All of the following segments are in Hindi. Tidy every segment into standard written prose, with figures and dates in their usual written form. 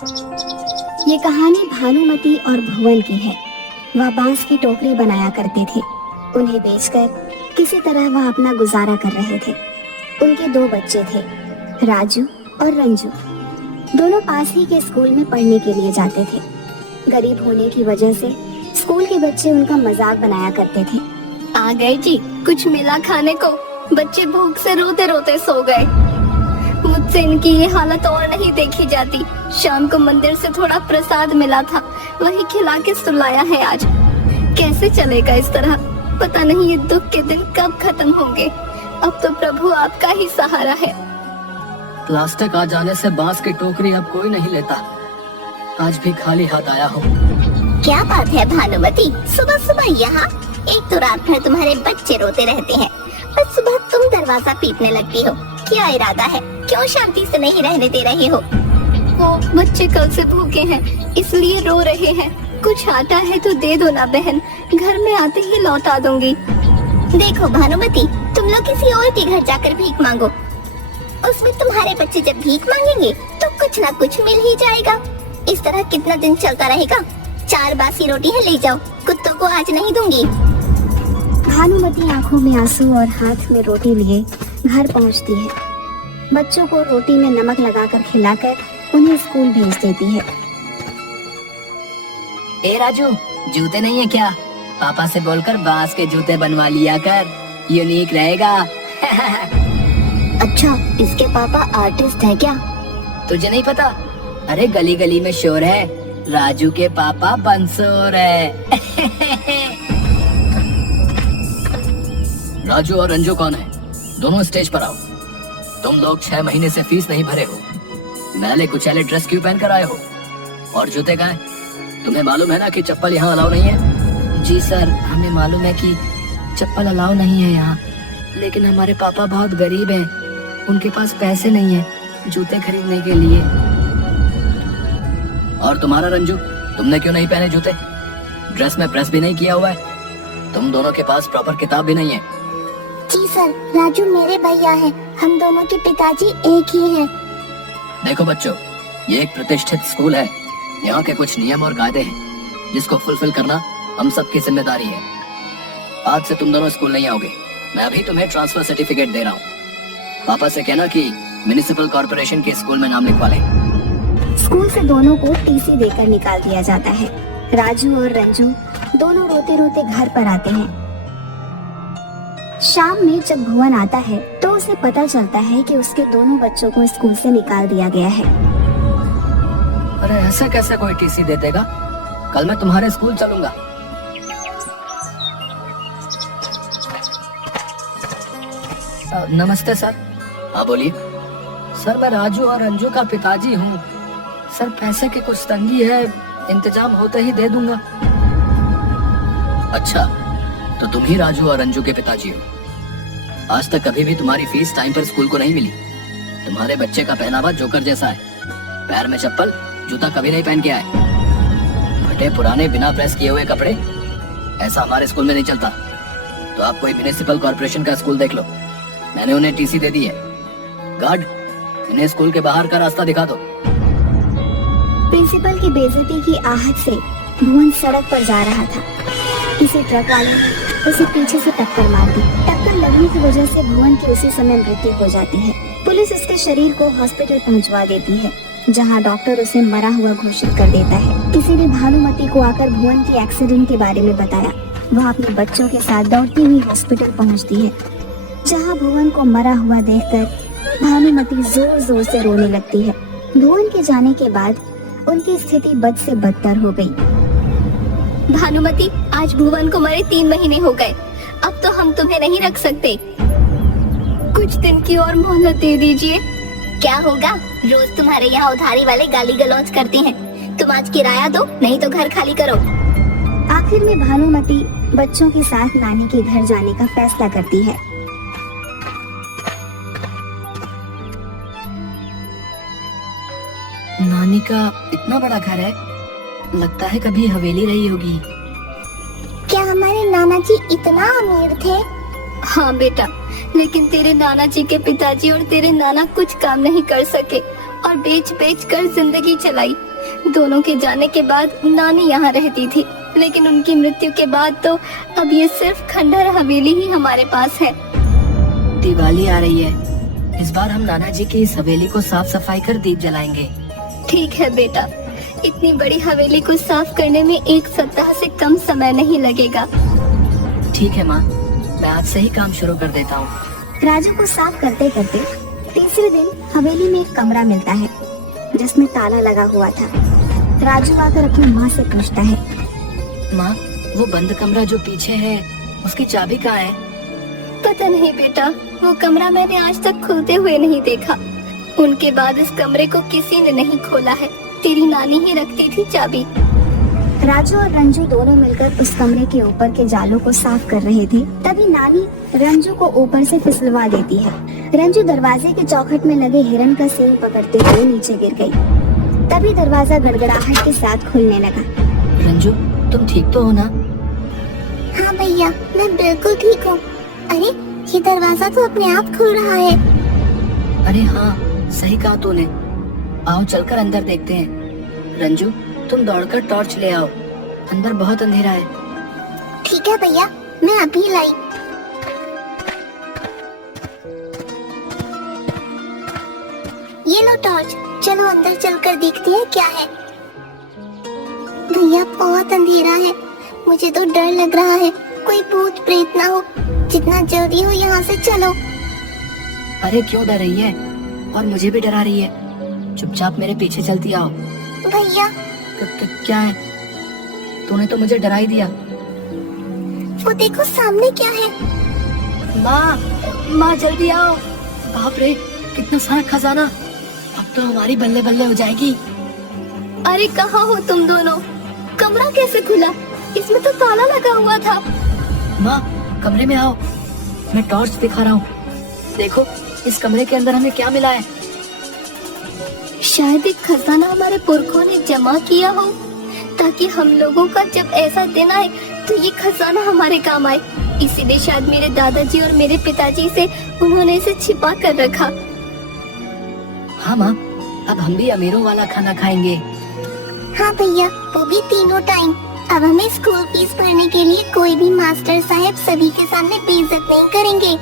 ये कहानी भानुमति और भुवन की है। वह बांस की टोकरी बनाया करते थे। उन्हें बेचकर किसी तरह वह अपना गुजारा कर रहे थे। उनके 2 बच्चे थे, राजू और रंजू। दोनों पास ही के स्कूल में पढ़ने के लिए जाते थे। गरीब होने की वजह से स्कूल के बच्चे उनका मजाक बनाया करते थे। आ गए जी, कुछ मिला खाने को? बच्चे भूख से रोते रोते सो गए। मुझसे इनकी ये हालत और नहीं देखी जाती। शाम को मंदिर से थोड़ा प्रसाद मिला था, वही खिला के सुलाया है आज। कैसे चलेगा इस तरह? पता नहीं ये दुख के दिन कब खत्म होंगे। अब तो प्रभु आपका ही सहारा है। प्लास्टिक आ जाने से बांस की टोकरी अब कोई नहीं लेता। आज भी खाली हाथ आया हूँ। क्या बात है भानुमति, सुबह सुबह यहाँ? एक तो रात भर तुम्हारे बच्चे रोते रहते हैं और सुबह तुम दरवाजा पीटने लगती हो। क्या इरादा है? क्यों शांति से नहीं रहने दे रहे हो? वो बच्चे कल से भूखे हैं, इसलिए रो रहे हैं। कुछ आटा है तो दे दो ना बहन, घर में आते ही लौटा दूंगी। देखो भानुमति, तुम लोग किसी और के घर जाकर भीख मांगो। उसमें तुम्हारे बच्चे जब भीख मांगेंगे तो कुछ ना कुछ मिल ही जाएगा। इस तरह कितना दिन चलता रहेगा? 4 बासी रोटी है, ले जाओ, कुत्तों को आज नहीं दूंगी। भानुमति आंखों में आंसू और हाथ में रोटी लिए घर पहुंचती है। बच्चों को रोटी में नमक लगाकर खिलाकर उन्हें स्कूल भेज देती है। ए राजू, जूते नहीं है क्या? पापा से बोलकर बांस के जूते बनवा लिया कर, यूनिक रहेगा। अच्छा, इसके पापा आर्टिस्ट है क्या? तुझे नहीं पता? अरे गली गली में शोर है, राजू के पापा बंसोर है। राजू और रंजू कौन है? दोनों स्टेज पर आओ। तुम लोग 6 महीने से फीस नहीं भरे हो। मैले कुचैले ड्रेस क्यों पहन कर आए हो? और जूते कहाँ हैं? तुम्हें मालूम है ना कि चप्पल यहाँ अलाउ नहीं है? जी सर, हमें मालूम है कि चप्पल अलाउ नहीं है यहाँ, लेकिन हमारे पापा बहुत गरीब हैं, उनके पास पैसे नहीं है जूते खरीदने के लिए। और तुम्हारा रंजू, तुमने क्यों नहीं पहने जूते? ड्रेस में प्रेस भी नहीं किया हुआ है। तुम दोनों के पास प्रॉपर किताब भी नहीं है। जी सर, राजू मेरे भैया है, हम दोनों के पिताजी एक ही हैं। देखो बच्चों, ये एक प्रतिष्ठित स्कूल है। यहाँ के कुछ नियम और कायदे हैं जिसको फुलफिल करना हम सबकी जिम्मेदारी है। आज से तुम दोनों स्कूल नहीं आओगे। मैं अभी तुम्हें ट्रांसफर सर्टिफिकेट दे रहा हूँ। पापा से कहना कि म्युनिसिपल कॉर्पोरेशन के स्कूल में नाम लिखवा लें। स्कूल से दोनों को टीसी देकर निकाल दिया जाता है। राजू और रंजू दोनों रोते रोते घर पर आते हैं। शाम में जब भुवन आता है तो उसे पता चलता है कि उसके दोनों बच्चों को स्कूल से निकाल दिया गया है। अरे ऐसे कैसे कोई टीसी दे देगा? कल मैं तुम्हारे स्कूल चलूंगा। नमस्ते सर। हाँ बोलिए। सर, मैं राजू और रंजू का पिताजी हूँ। सर, पैसे की कुछ तंगी है, इंतजाम होते ही दे दूंगा। अच्छा, तो तुम ही राजू और रंजू के पिताजी हो। आज तक कभी भी तुम्हारी फीस टाइम पर स्कूल को नहीं मिली। तुम्हारे बच्चे का पहनावा जोकर जैसा है। पैर में चप्पल, जूता कभी नहीं पहन के आए। फटे पुराने बिना प्रेस किए हुए कपड़े, ऐसा हमारे स्कूल में नहीं चलता। तो आप कोई म्युनिसिपल कॉर्पोरेशन का स्कूल देख लो। मैंने उन्हें टीसी दे दी है। गार्ड, इन्हें स्कूल के बाहर का रास्ता दिखा दो। प्रिंसिपल की बेइज्जती की आहट से भुवन सड़क पर जा रहा था। किसी ट्रक वाले ने उसे पीछे से टक्कर मार दी। टक्कर लगने की वजह से भुवन की उसी समय मृत्यु हो जाती है। पुलिस उसके शरीर को हॉस्पिटल पहुंचवा देती है, जहां डॉक्टर उसे मरा हुआ घोषित कर देता है। किसी ने भानुमति को आकर भुवन की एक्सीडेंट के बारे में बताया। वह अपने बच्चों के साथ दौड़ती हुई हॉस्पिटल पहुंचती है, जहां भुवन को मरा हुआ देखकर भानुमति जोर जोर से रोने लगती है। भुवन के जाने के बाद उनकी स्थिति बद से बदतर हो गई। भानुमति, आज भुवन को मरे 3 महीने हो गए। अब तो हम तुम्हें नहीं रख सकते। कुछ दिन की और मोहलत दे दीजिए। क्या होगा? रोज तुम्हारे यहाँ उधारी वाले गाली गलौज करते हैं। तुम आज किराया दो, नहीं तो घर खाली करो। आखिर में भानुमति बच्चों के साथ नानी के घर जाने का फैसला करती है। नानी का इतना बड़ा घर है, लगता है कभी हवेली रही होगी। क्या हमारे नाना जी इतना अमीर थे? हाँ बेटा, लेकिन तेरे नाना जी के पिताजी और तेरे नाना कुछ काम नहीं कर सके और बेच बेच कर जिंदगी चलाई। दोनों के जाने के बाद नानी यहाँ रहती थी, लेकिन उनकी मृत्यु के बाद तो अब ये सिर्फ खंडहर हवेली ही हमारे पास है। दिवाली आ रही है, इस बार हम नाना जी की इस हवेली को साफ सफाई कर दीप जलाएंगे। ठीक है बेटा, इतनी बड़ी हवेली को साफ करने में एक सप्ताह से कम समय नहीं लगेगा। ठीक है माँ, मैं आज से ही काम शुरू कर देता हूँ। राजू को साफ करते करते तीसरे दिन हवेली में एक कमरा मिलता है जिसमें ताला लगा हुआ था। राजू आकर अपनी माँ से पूछता है, माँ, वो बंद कमरा जो पीछे है, उसकी चाबी कहाँ है? पता नहीं बेटा, वो कमरा मैंने आज तक खुलते हुए नहीं देखा। उनके बाद इस कमरे को किसी ने नहीं खोला है। तेरी नानी ही रखती थी चाबी। राजू और रंजू दोनों मिलकर उस कमरे के ऊपर के जालों को साफ कर रहे थे। तभी नानी रंजू को ऊपर से फिसलवा देती है। रंजू दरवाजे के चौखट में लगे हिरन का सींग पकड़ते हुए नीचे गिर गई। तभी दरवाजा गड़गड़ाहट के साथ खुलने लगा। रंजू, तुम ठीक तो हो ना? हाँ भैया, मैं बिल्कुल ठीक हूँ। अरे, ये दरवाजा तो अपने आप खुल रहा है। अरे हाँ, सही कहा तूने। आओ चलकर अंदर देखते हैं। रंजू, तुम दौड़कर टॉर्च ले आओ, अंदर बहुत अंधेरा है। ठीक है भैया, मैं अभी लाई। ये लो टॉर्च, चलो अंदर चलकर देखते हैं क्या है। भैया, बहुत अंधेरा है, मुझे तो डर लग रहा है। कोई भूत प्रेत ना हो। जितना जल्दी हो यहाँ से चलो। अरे क्यों डर रही है? और मुझे भी डरा रही है। चुपचाप मेरे पीछे चलती आओ। भैया, क्या है? तूने तो मुझे डरा ही दिया। वो देखो सामने क्या है। माँ जल्दी आओ। बाप रे, कितना सारा खजाना। अब तो हमारी बल्ले बल्ले हो जाएगी। अरे कहाँ हो तुम दोनों? कमरा कैसे खुला? इसमें तो ताला लगा हुआ था। माँ, कमरे में आओ, मैं टॉर्च दिखा रहा हूँ। देखो, इस कमरे के अंदर हमें क्या मिला है। शायद एक खजाना हमारे पुरखों ने जमा किया हो, ताकि हम लोगों का जब ऐसा दिन आए तो ये खजाना हमारे काम आए। इसीलिए शायद मेरे दादाजी और मेरे पिताजी से उन्होंने इसे छिपा कर रखा। हाँ माँ, अब हम भी अमीरों वाला खाना खाएंगे। हाँ भैया, वो भी तीनों टाइम। अब हमें स्कूल फीस भरने के लिए कोई भी मास्टर साहब सभी के सामने बेइज्जत नहीं करेंगे।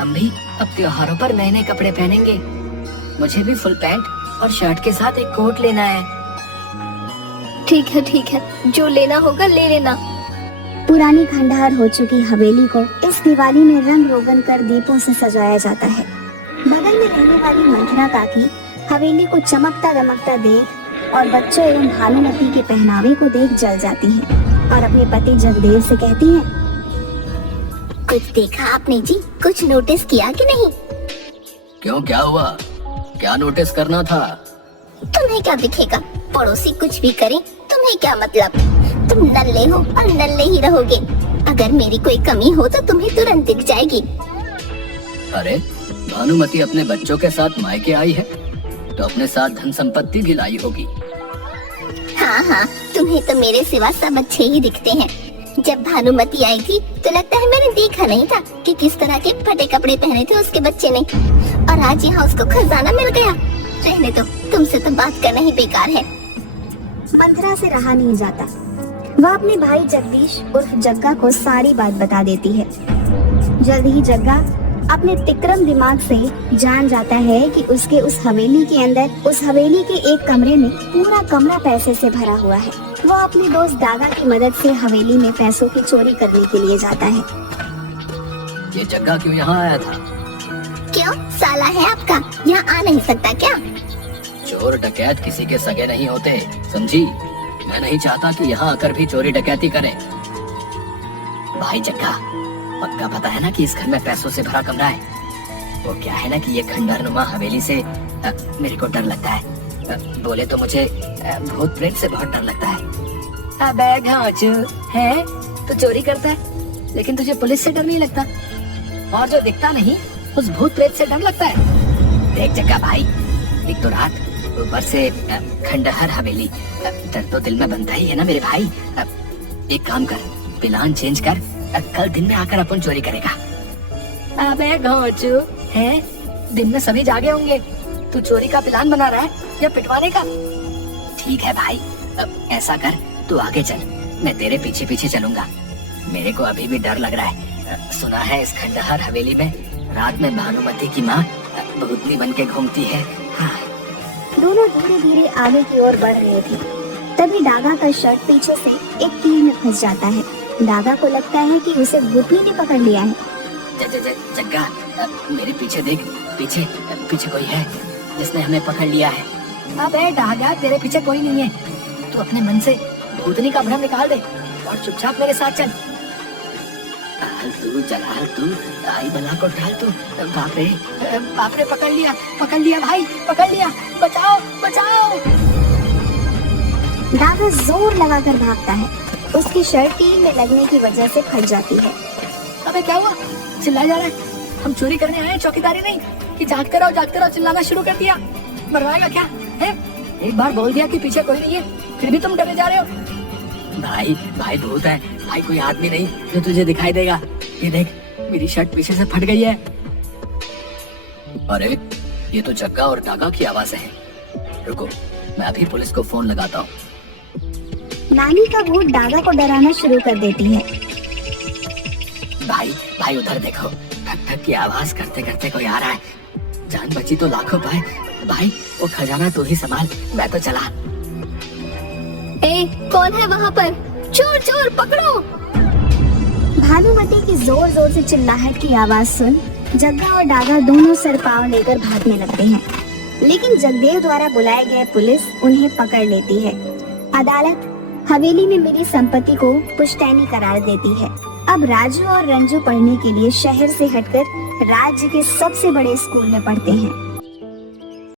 हम भी अब त्योहारों पर नए नए कपड़े पहनेंगे। मुझे भी फुल पैंट और शर्ट के साथ एक कोट लेना है। ठीक है, जो लेना होगा ले लेना। पुरानी खंडहर हो चुकी हवेली को इस दिवाली में रंग रोगन कर दीपों से सजाया जाता है। बगल में रहने वाली मंथरा काकी हवेली को चमकता दमकता देख और बच्चों एवं भानुमती के पहनावे को देख जल जाती हैं और अपने पति जगदेव से कहती हैं, कुछ देखा आपने जी? कुछ नोटिस किया कि नहीं? क्यों, क्या हुआ? क्या नोटिस करना था? तुम्हें क्या दिखेगा? पड़ोसी कुछ भी करे, तुम्हें क्या मतलब? तुम नल्ले हो और नल्ले ही रहोगे। अगर मेरी कोई कमी हो तो तुम्हें तुरंत दिख जाएगी। अरे, भानुमती अपने बच्चों के साथ मायके आई है तो अपने साथ धन संपत्ति भी लाई होगी। हाँ, तुम्हें तो मेरे सिवा सब अच्छे ही दिखते हैं। जब भानुमती आई थी तो लगता है मैंने देखा नहीं था कि किस तरह के फटे कपड़े पहने थे उसके बच्चे ने, और आज यहाँ उसको खजाना मिल गया। रहने दो, तुमसे तो बात करना ही बेकार है। मंथरा से रहा नहीं जाता। वह अपने भाई जगदीश उर्फ जग्गा को सारी बात बता देती है। जल्द ही जग्गा अपने तिक्रम दिमाग से जान जाता है कि उसके उस हवेली के अंदर, उस हवेली के एक कमरे में पूरा कमरा पैसे से भरा हुआ है। वह अपने दोस्त दादा की मदद से हवेली में पैसों की चोरी करने के लिए जाता है। ये जग्गा क्यों यहाँ आया था? क्यों, साला है आपका? यहाँ आ नहीं सकता क्या? चोर डकैत किसी के सगे नहीं होते, समझी? मैं नहीं चाहता कि यहाँ आकर भी चोरी डकैती करे। भाई जग्गा, पक्का पता है ना कि इस घर में पैसों से भरा कमरा है? वो क्या है ना कि ये खंडहरनुमा हवेली से मेरे को डर लगता है। बोले तो मुझे भूत प्रेत से बहुत डर लगता है। अबे घांचू, है तो चोरी करता है, लेकिन तुझे पुलिस से डर नहीं लगता? और जो दिखता नहीं उस भूत प्रेत से डर लगता है? देख जग्गा भाई, एक तो रात, ऊपर से खंडहर हवेली, डर तो दिल में बनता ही है ना मेरे भाई। एक काम कर, प्लान चेंज कर, कल दिन में आकर अपन चोरी करेगा। अबे घोंचू, है दिन में सभी जागे होंगे, तू चोरी का प्लान बना रहा है या पिटवाने का? ठीक है भाई, अब ऐसा कर, तू आगे चल, मैं तेरे पीछे पीछे चलूंगा। मेरे को अभी भी डर लग रहा है। सुना है इस खंडहर हवेली में रात में भानुमति की माँ भूतनी बन के घूमती है। हाँ। दोनों धीरे धीरे आगे की ओर बढ़ रहे थे। तभी डागा का शर्ट पीछे से एक कील में फंस जाता है। डागा को लगता है कि उसे भूतनी ने पकड़ लिया है। जग्गा, मेरे पीछे देख, पीछे पीछे कोई है जिसने हमें पकड़ लिया है। अबे डागा, तेरे पीछे कोई नहीं है। तू अपने मन से भूतनी का भ्रम निकाल दे और चुपचाप मेरे साथ चल। तू आई बला को टाल तू। बाप रे, पकड़ लिया भाई, पकड़ लिया, बचाओ बचाओ। डागा जोर लगाकर भागता है। उसकी शर्ट कील में लगने की वजह से फट जाती है। अबे क्या हुआ? चिल्लाया जा रहा है। हम चोरी करने आए हैं, चौकीदारी नहीं कि जागते रहो चिल्लाना शुरू कर दिया। मरवाएगा क्या है? एक बार बोल दिया कि पीछे कोई नहीं है, फिर भी तुम डरे जा रहे हो। भाई भूत है भाई, कोई आदमी नहीं जो तुझे दिखाई देगा। ये देख, मेरी शर्ट पीछे से फट गई है। अरे ये तो जग्गा और डागा की आवाज है। रुको, मैं अभी पुलिस को फोन लगाता हूँ। नानी का भूत डागा को डराना शुरू कर देती है। भाई उधर देखो, ठक ठक की आवाज करते करते कोई आ रहा है। जान बची तो लाखों पाए। भाई वो खजाना तू ही संभाल, मैं तो चला। ए, कौन है वहाँ पर? चोर पकड़ो। भानुमति की जोर जोर से चिल्लाहट की आवाज सुन जग्गा और डागा दोनों सर पांव लेकर भागने लगते हैं। लेकिन जगदेव द्वारा बुलाए गए पुलिस उन्हें पकड़ लेती है। अदालत हवेली में मिली संपत्ति को पुश्तैनी करार देती है। अब राजू और रंजू पढ़ने के लिए शहर से हटकर राज्य के सबसे बड़े स्कूल में पढ़ते हैं।